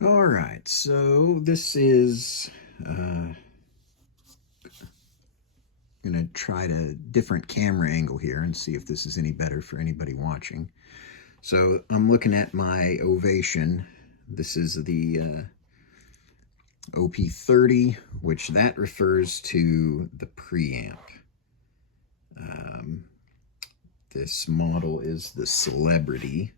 All right, so this is going to try a different camera angle here and see if this is any better for anybody watching. So I'm looking at my Ovation. This is the OP30, which that refers to the preamp. This model is the Celebrity.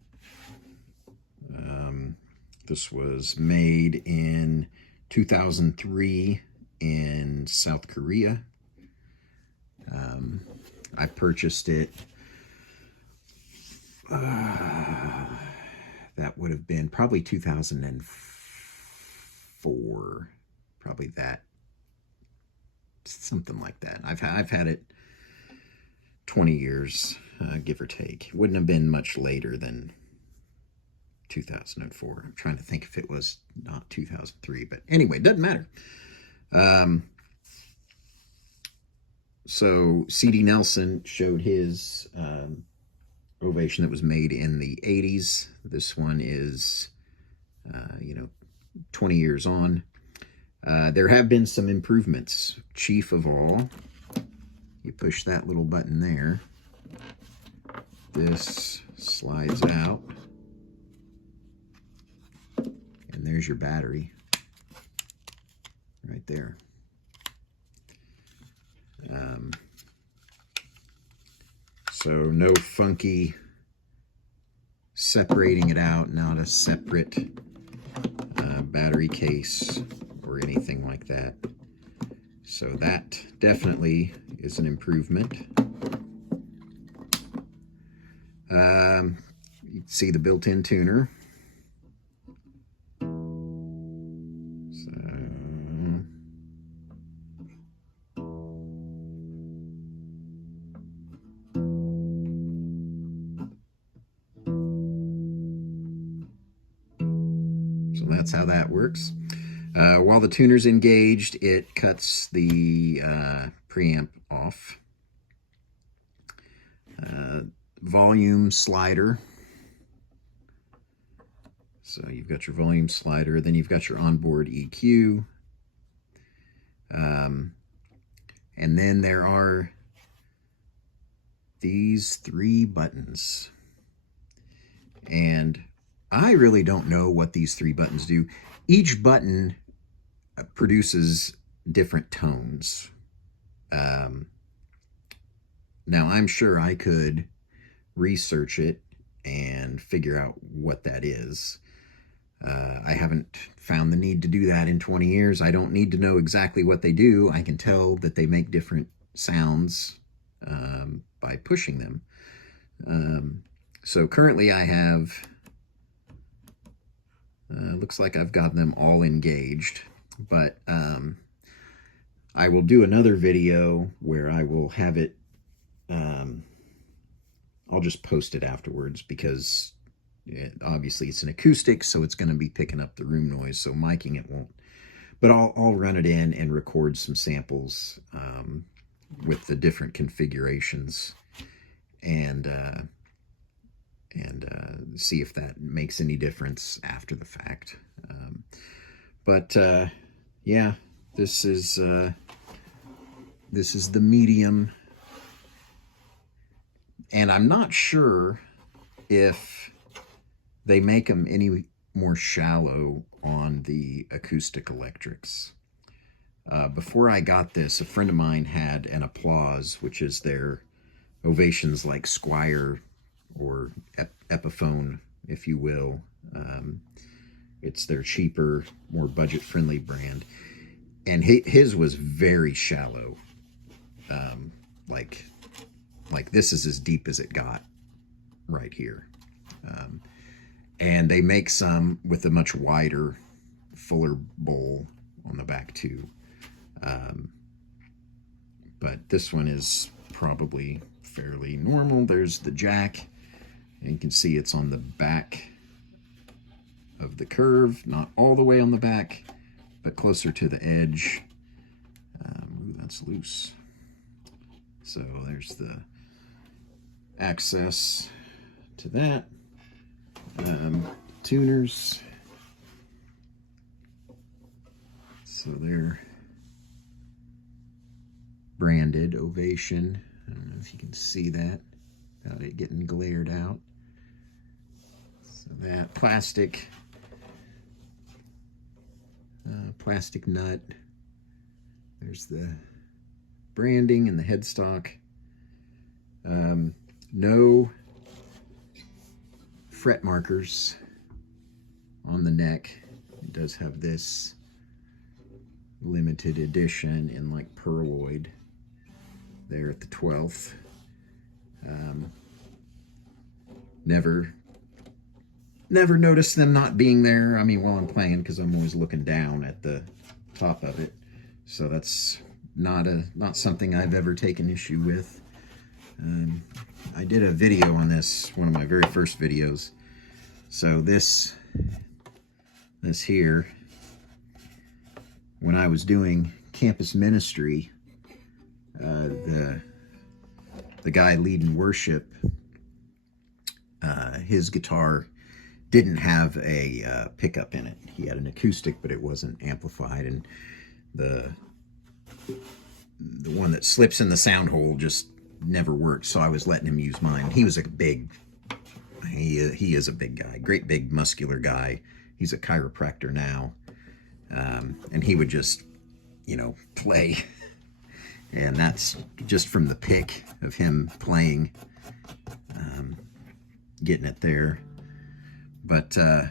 This was made in 2003 in South Korea. I purchased it, that would have been probably 2004, probably that, something like that. I've had it 20 years, give or take. It wouldn't have been much later than 2004. I'm trying to think if it was not 2003, but anyway, it doesn't matter. So C.D. Nelson showed his Ovation that was made in the 80s. This one is, 20 years on. There have been some improvements. Chief of all, you push that little button there. This slides out. And there's your battery right there. So no funky separating it out, not a separate battery case or anything like that. So that definitely is an improvement. You can see the built-in tuner. So that's how that works. While the tuner's engaged, it cuts the preamp off. Volume slider. So you've got your volume slider, then you've got your onboard EQ. And then there are these three buttons. And I really don't know what these three buttons do. Each button produces different tones. Now, I'm sure I could research it and figure out what that is. I haven't found the need to do that in 20 years. I don't need to know exactly what they do. I can tell that they make different sounds by pushing them. So currently I have, looks like I've got them all engaged, but I will do another video where I will have it, I'll just post it afterwards because obviously it's an acoustic, so it's going to be picking up the room noise, so miking it won't. But I'll run it in and record some samples with the different configurations and see if that makes any difference after the fact. Yeah, this is the medium, and I'm not sure if they make them any more shallow on the acoustic electrics. Before I got this, a friend of mine had an Applause, which is their Ovations like Squire or Epiphone, if you will. It's their cheaper, more budget-friendly brand. And his was very shallow. Like this is as deep as it got right here. And they make some with a much wider, fuller bowl on the back too. But this one is probably fairly normal. There's the jack, and you can see it's on the back of the curve, not all the way on the back, but closer to the edge. Ooh, that's loose. So there's the access to that. Tuners. So they're branded Ovation. I don't know if you can see that without it getting glared out. So that plastic nut. There's the branding and the headstock. No fret markers on the neck. It does have this limited edition in like pearloid there at the 12th. Never noticed them not being there. I mean, while I'm playing, because I'm always looking down at the top of it. So that's not something I've ever taken issue with. I did a video on this, one of my very first videos. So this here, when I was doing campus ministry, the guy leading worship, his guitar didn't have a pickup in it. He had an acoustic, but it wasn't amplified, and the one that slips in the sound hole just never worked. So I was letting him use mine. He was a big, he is a big guy, great big muscular guy. He's a chiropractor now, and he would just, you know, play, and that's just from the pick of him playing, getting it there. But yeah,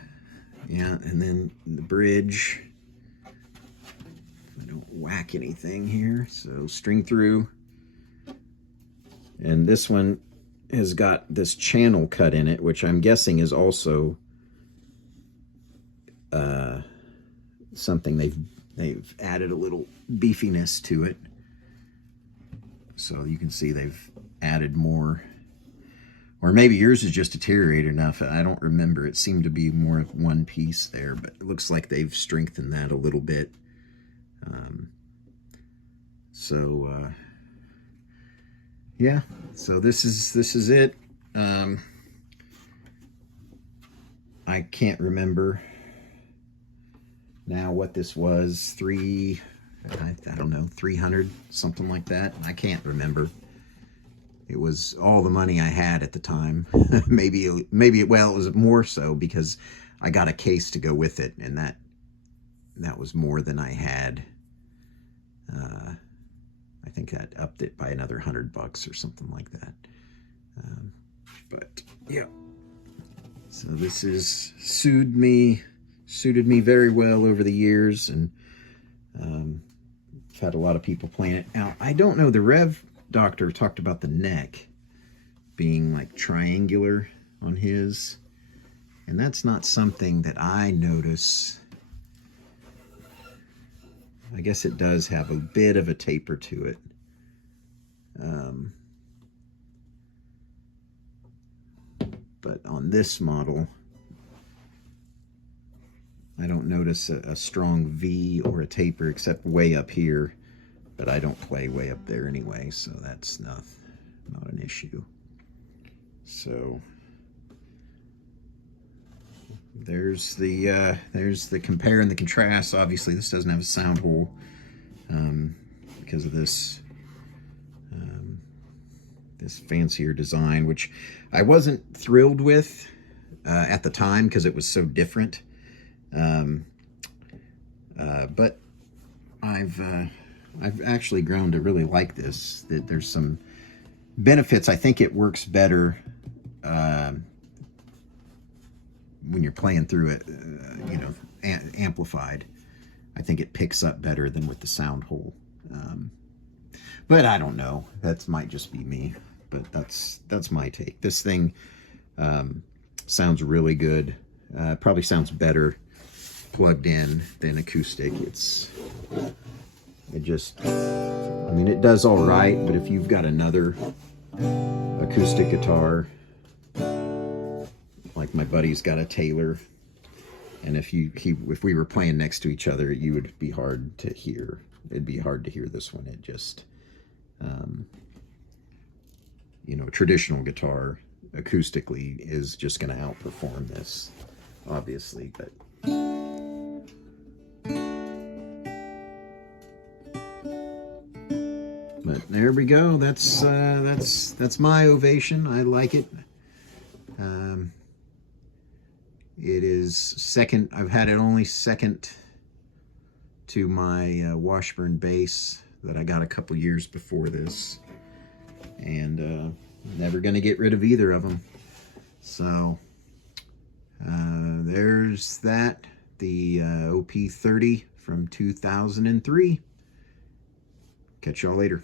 and then the bridge, I don't whack anything here, so string through. And this one has got this channel cut in it, which I'm guessing is also something they've added a little beefiness to it. So you can see they've added more. Or maybe yours is just deteriorated enough. I don't remember. It seemed to be more of one piece there, but it looks like they've strengthened that a little bit. Yeah, so this is it. I can't remember now what this was. I don't know, 300, something like that. I can't remember. It was all the money I had at the time. maybe well, it was more so because I got a case to go with it, and that was more than I had. I think that upped it by another $100 or something like that. But yeah, so this is suited me very well over the years, and I've had a lot of people playing it. Now, I don't know, the Rev Doctor talked about the neck being like triangular on his, and that's not something that I notice. I guess it does have a bit of a taper to it. But on this model, I don't notice a strong V or a taper except way up here, but I don't play way up there anyway, so that's not an issue. So there's the compare and the contrast. Obviously this doesn't have a sound hole because of this this fancier design, which I wasn't thrilled with at the time because it was so different. But I've actually grown to really like this. That there's some benefits. I think it works better when you're playing through it, you know, amplified. I think it picks up better than with the sound hole. But I don't know. That might just be me. But that's my take. This thing sounds really good. Probably sounds better plugged in than acoustic. I mean, it does all right, but if you've got another acoustic guitar, like my buddy's got a Taylor, and if we were playing next to each other, you would be hard to hear. It'd be hard to hear this one. It just, you know, traditional guitar acoustically is just going to outperform this, obviously, but there we go. That's my Ovation. I like it. It is second. I've had it only second to my Washburn base that I got a couple years before this, and never gonna get rid of either of them. So there's that, the OP30 from 2003. Catch y'all later.